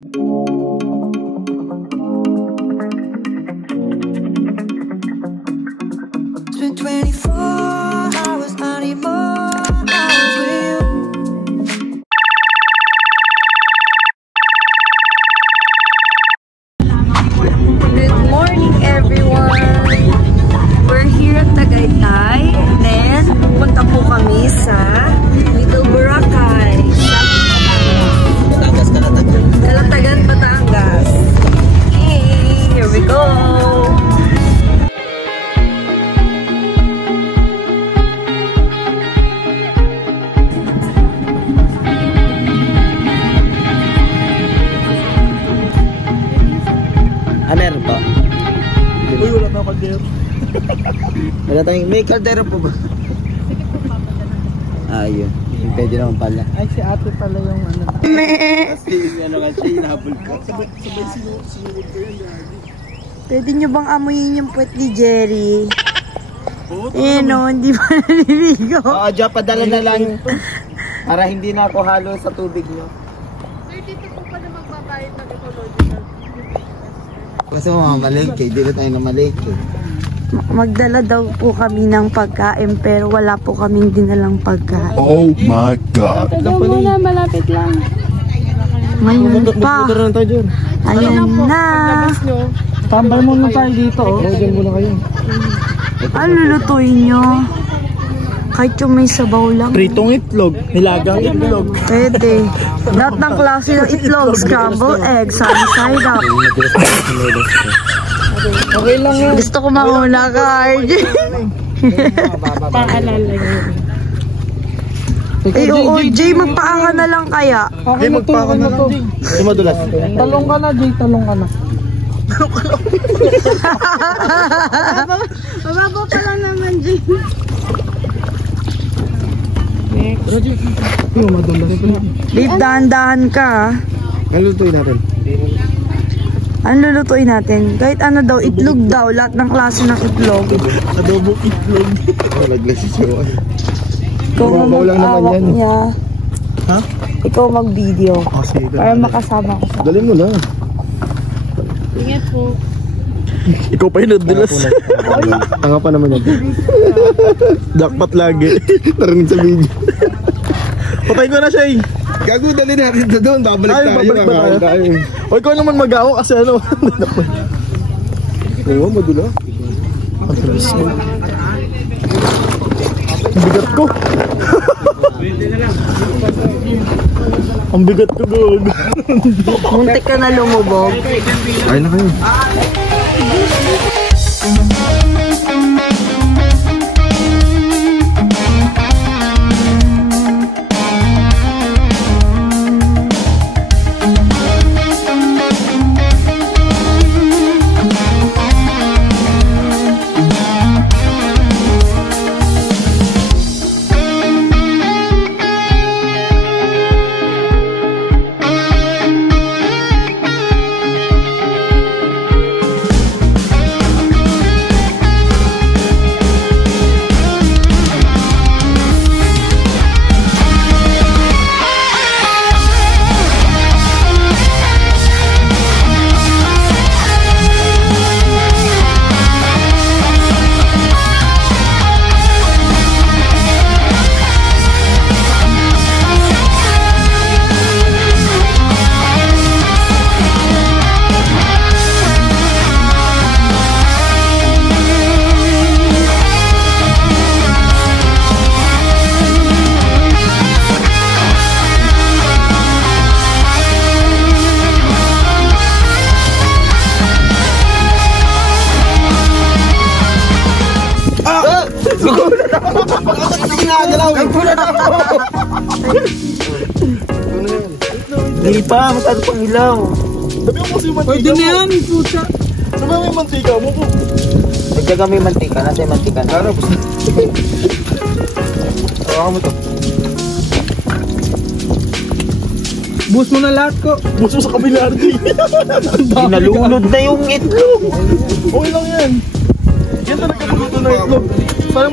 It's been 24 hours, I need more hours with you. Good morning, everyone! We're here at Tagaytay. Then, pupunta po kami sa Little Boracay. Kalatagan, Batangas. Hey, here we go! Meron pa. Uy, wala na kaldero. Wala tayong, may kaldero po ba? Ayun. Pwede naman pala. Ay, si ate pala yung ano. Kasi ano kasi, hinahabol ko. Sabay sinugod ko yun, daddy. Pwede nyo bang amuyin yung puwet ni Jerry? Eh no, hindi pa naliligo. Oo, dyan, padala na lang. Para hindi na ako halo sa tubig nyo. Sir, dito po pala magbabayad ng ecological. Kasi mamamalengke, hindi na tayo namalengke. Magdala daw po kami ng pagkain pero wala po kaming dinalang pagkain. Oh my God! Ito muna, malapit lang. Ngayon pa. Ayan na. Tambay muna tayo dito, oh. Diyan muna kayo. Ano lulutuin nyo? Kahit yung may sabaw lang. Pritong itlog, nilagang itlog. Pwede. Lahat ng klase ng itlog, scrambled egg, sunny side up. Okay lang yan. Gusto ko mauna ka, RJ. Paalala yun. Eh, oo, Jay, magpaaka na lang kaya. Okay, magpaka na lang. Hindi madulas. Talong ka na, Jay. Talong ka na. Mababaw pa lang naman, Jay. Babe, dahan-dahan ka. Ano lutuin natin? Ano lulutuin natin? Kahit ano daw, itlog daw. Lahat ng klase ng itlog. Adobo itlog. Naglasis yun. Ikaw Mababaw lang naman mag-awak yan. niya. Ha? Ikaw mag-video. Oh, sige. Para makasama ko sa... Dali mo lang. Ingat po. Ikaw pa yun, nadulas. Tanga pa naman yan. Jackpot lagi. Narinig sa video. Patayin ko na siya eh. Gago, dali natin ito doon. Babalik tayo. O ikaw naman mag-aawak kasi ano. Ewan, madula. Ang bigat ko. Ang bigat ko, gog. Muntik ka na lumubog. Ay na kayo. Hindi pa, masyado pang ilaw. Sabi mo kasi yung mantika. Pwede na yan, puta. Sabi mo yung mantika mo po. Nagdaga may mantika, nasa yung mantika na. Kara, basta. Hawakan mo to. Bus mo na lahat ko. Bus mo sa kabila, RJ. Nalunod na yung itlog. Okay lang yan. Yan talaga puluto na itlog. Parang...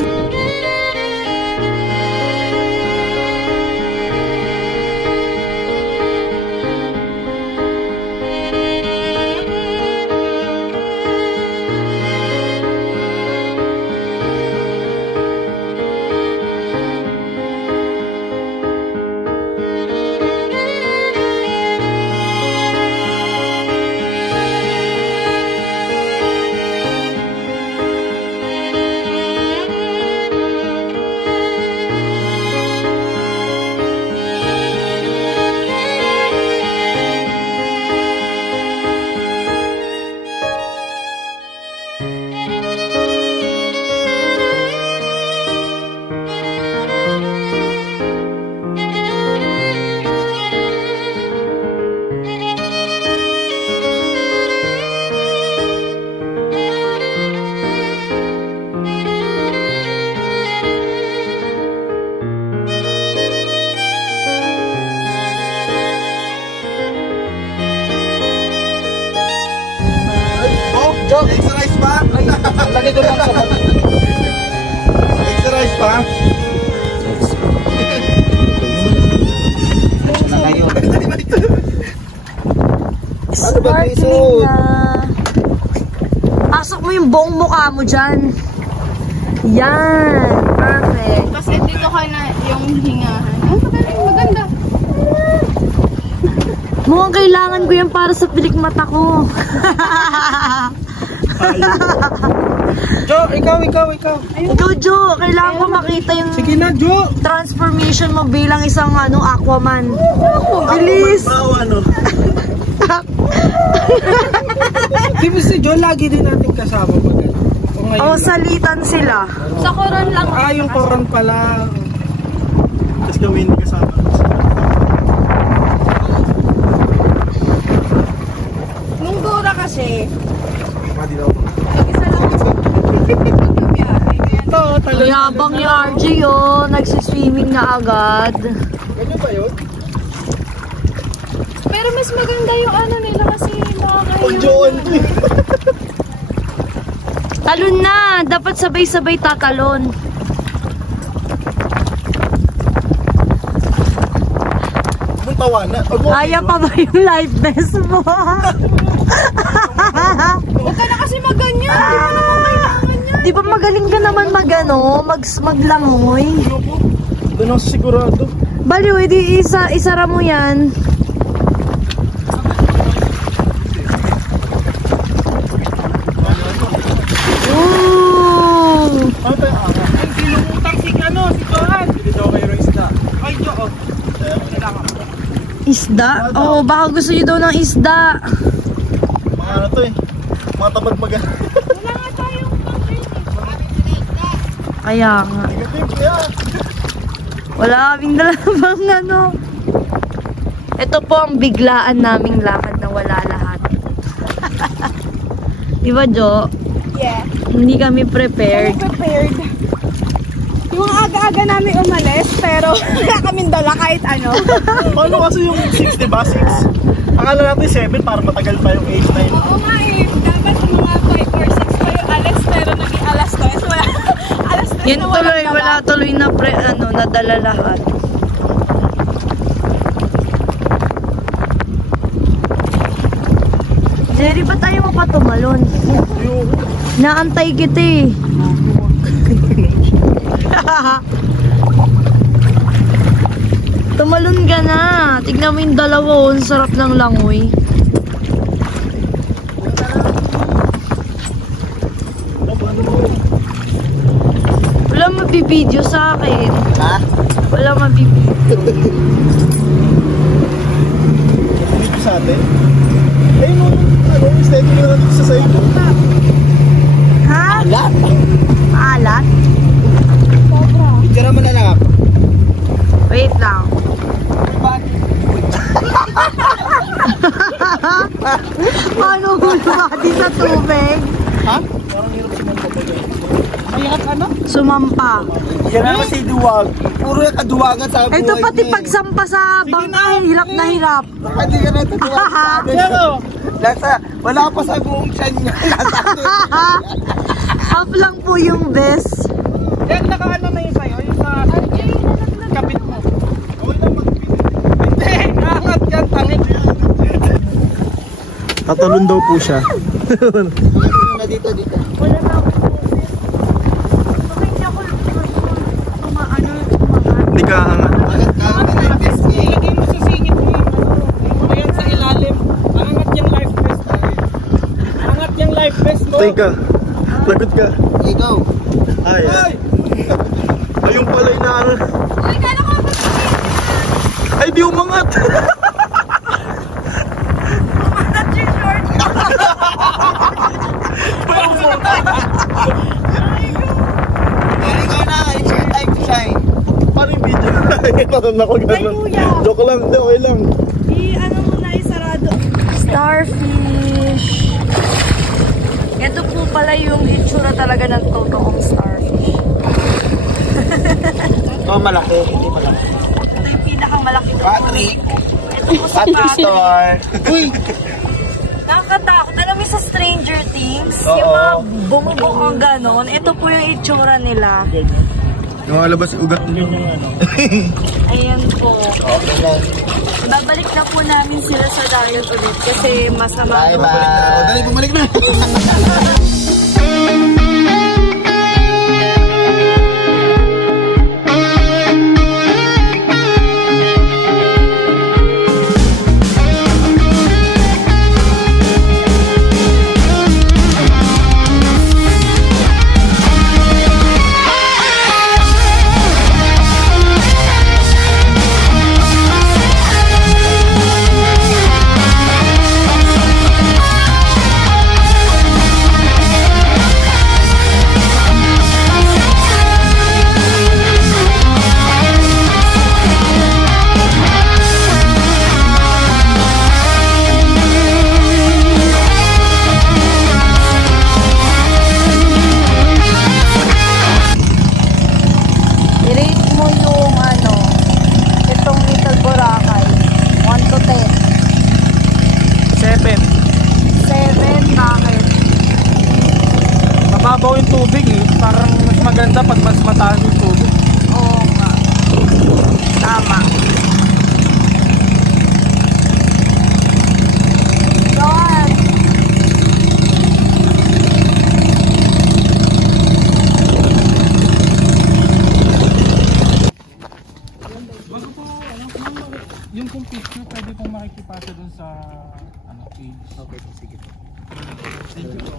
Extra rice pa? Lagay ko lang. Extra rice pa? Sparkling na. Pasok mo yung buong mukha mo dyan. Yan. Perfect. Tapos dito ka na yung hingahan. Oh, magaling, maganda. Mukhang kailangan ko yan para sa pilik mata ko. Jo, ikaw. Ikaw, Jo. Kailangan ko makita yung Sige na, Jo. transformation mo bilang isang Aquaman. Bilis. Ano? Di ba si Jo lagi din natin kasama pag O, salitan sila. Sa koron lang. yung koron pala. Tapos gawin kasama. Nung dura kasi, Madi daw. mag-isa lang ako. Ito, talaga. Yabang ni RJ, nagsiswimming na agad. Ganyan ba yun? Pero mas maganda yung ano nila kasi nakakahiya. Joon to eh. Talon na! Dapat sabay-sabay tatalon. Mong tawanan. Kaya pa ba yung life vest mo? Huwag ka na kasi maganyan. Di mo naman kailangan yan. Di ba magaling ka naman maglangoy? Doon ako sigurado. Baliw, edi isara mo yan. Ooh! Ano tayo ara? Ay, silumutang si Johan. Hindi daw kayo ng isda. Ay, Jo. Isda? Oo, baka gusto nyo daw ng isda. Mga ano to eh. Mga tamad mag- Wala nga tayong Kaya nga. Negative kaya. Wala kaming dalawang Ito po ang biglaan naming lakad na wala lahat. Diba, Jo? Yeah. Hindi kami prepared. Prepared. Yung aga-aga namin umalis, pero wala kaming dala kahit ano. Paano kasi yung 6, diba? 6. Akala natin 7 para matagal pa yung 8, 9. Oo nga eh. Dapat mga 5 or 6 pa yung alas, pero naging alas 2. So wala. Alas 2 Yan tuloy, wala tuloy na nadala lahat. Jerry, ba tayo mapatumalon? Naantay kita eh. Tumalon ka na. Tignan mo yung dalawa, ang sarap ng langoy. Wala mabibideo sa akin. Ha? Wala mabibideo. Dito sa atin? Eh, steady na natin sa side. Ha? Alat? Alat? Picture mo na lang ako. Wait lang. Paano humabati sa tubig? Ha? Parang hirap sumampa ba yun? Mahirap ano? Sumampa. Yan naman si Duwag. Puro yung kaduwagan sa buhay Ito pati niya eh. pagsampa sa bangkay, hirap na hirap. Hindi ka natutuwa sa amin. Wala pa sa buong tiyan niya. Half lang po yung best. Yan, naka-ano na yun sa'yo? Yung sa kapit mo. Okay lang mag-kapit. Hindi, naangat yan, tangin. Tatalon daw po siya. Dito. Wala na ako. Bakit niya ako tumaano? Hindi ka angat. Ilagay mo sa singit mo yung ano, ayan sa ilalim. Angat yung life vest. Angat yung life vest mo. Teka, lagot ka. Ikaw. Ay. Ayun pala yung ano. Uy, kala ko ako. Ay, di umangat. That's your short. Ikaw na, it's your time to shine. Paano yung video? Tatanong ako gano'n. kuya. Joke lang, hindi, okay lang. Ano mo na isarado? Starfish. Ito po pala yung itsura talaga ng totoong starfish. Oh, malaki, hindi malaki. Ito yung pinakang malaki doon. Patrick. Ito po sa Patrick Patrick. Store. Uy! Nakakatakot. Alam mo, sa Stranger Things, yung mga bumubukang ganon, ito po yung itsura nila. Yung alabas ugat nyo. Ayan po. Babalik na po namin sila sa diet ulit kasi masama. Bye-bye. Dali, bumalik na. Mababaw yung tubig eh. Parang mas maganda pag mas mataas yung tubig. Oo nga. Tama. John! Bago po, yung kung picture, pwede pong makikipasa dun sa page. Okay, sige. Thank you po.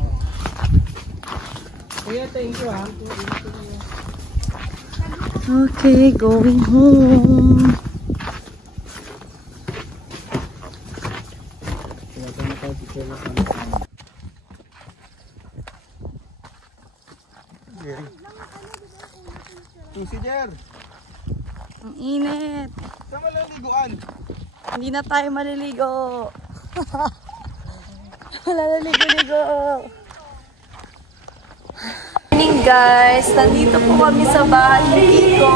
Kuya, thank you ha. Okay, going home. Tusi Jer. Ang init. Saan mo lang liguan? Hindi na tayo maliligo. Wala na ligo-ligo. Morning guys, nandito po kami sa bahay ni Kiko.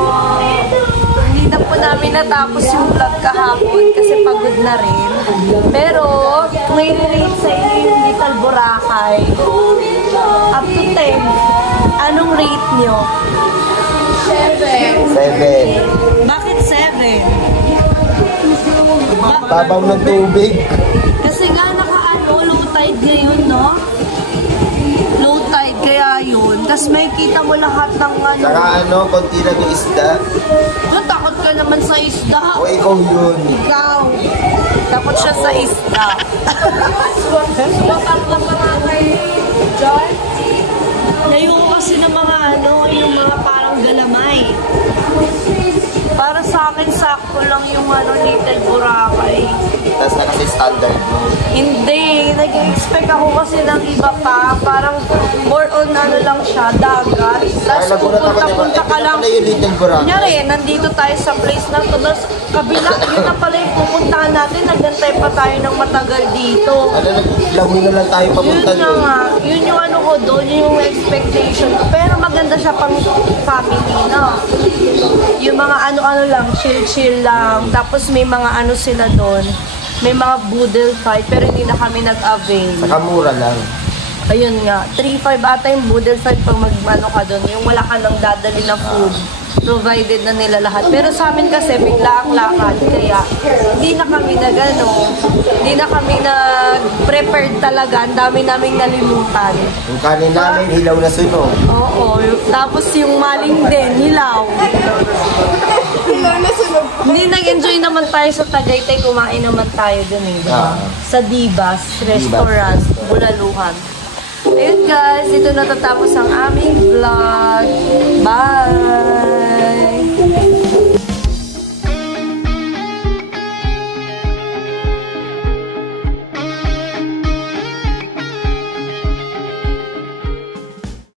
Hindi na po namin natapos yung vlog kahapon kasi pagod na rin. Pero may relate sa inyo yung Little Boracay. Up to 10. Anong rate nyo? 7. 7. Bakit 7? Babaw ng tubig. Kasi nga low tide ngayon, no? Low tide, kaya yun. Tapos may kita mo lahat ng Saka konti lang yung isda. Takot ka naman sa isda. O ikaw yun. Ikaw. Takot siya sa isda. Sumapat na pa nga kay John. Layo ko kasi ng mga yung mga parang galamay. Para sa akin, sakto lang yung Little Boracay. Tapos na kasi standard mo. Hindi. Nag-expect ako kasi ng iba pa. Parang more on lang siya, dagat. Tapos pupunta-punta ka lang. Kunyari, nandito tayo sa place na to. Tapos kabila, yun na pala yung pupuntahan natin. Nagantay pa tayo ng matagal dito. Lawi na lang tayo papunta Yun nga. Yun yung ko doon, yung expectation ko. Pero maganda siya pang family, no? Yung mga ano lang, chill-chill lang. Tapos may mga sila doon. May mga boodle fight, pero hindi na kami nag-avail. Nakamura lang. Ayun nga, 3-5 ata yung boodle fight pag ka doon. Yung wala ka nang dadali ng food. Provided na nila lahat. Pero sa amin kasi, bigla ang lakad. Kaya, hindi na kami hindi na kami nag-prepared talaga. Ang dami naming nalimutan. Yung kanin namin, hilaw na sunog. Oo. Tapos yung maling din, hilaw. Hilaw na sunog. Hindi, nag-enjoy naman tayo sa Tagaytay. Kumain naman tayo dun eh. Diba? Sa Divas Restaurant, Bulaluhan. Ayun guys, dito natatapos ang aming vlog. Bye!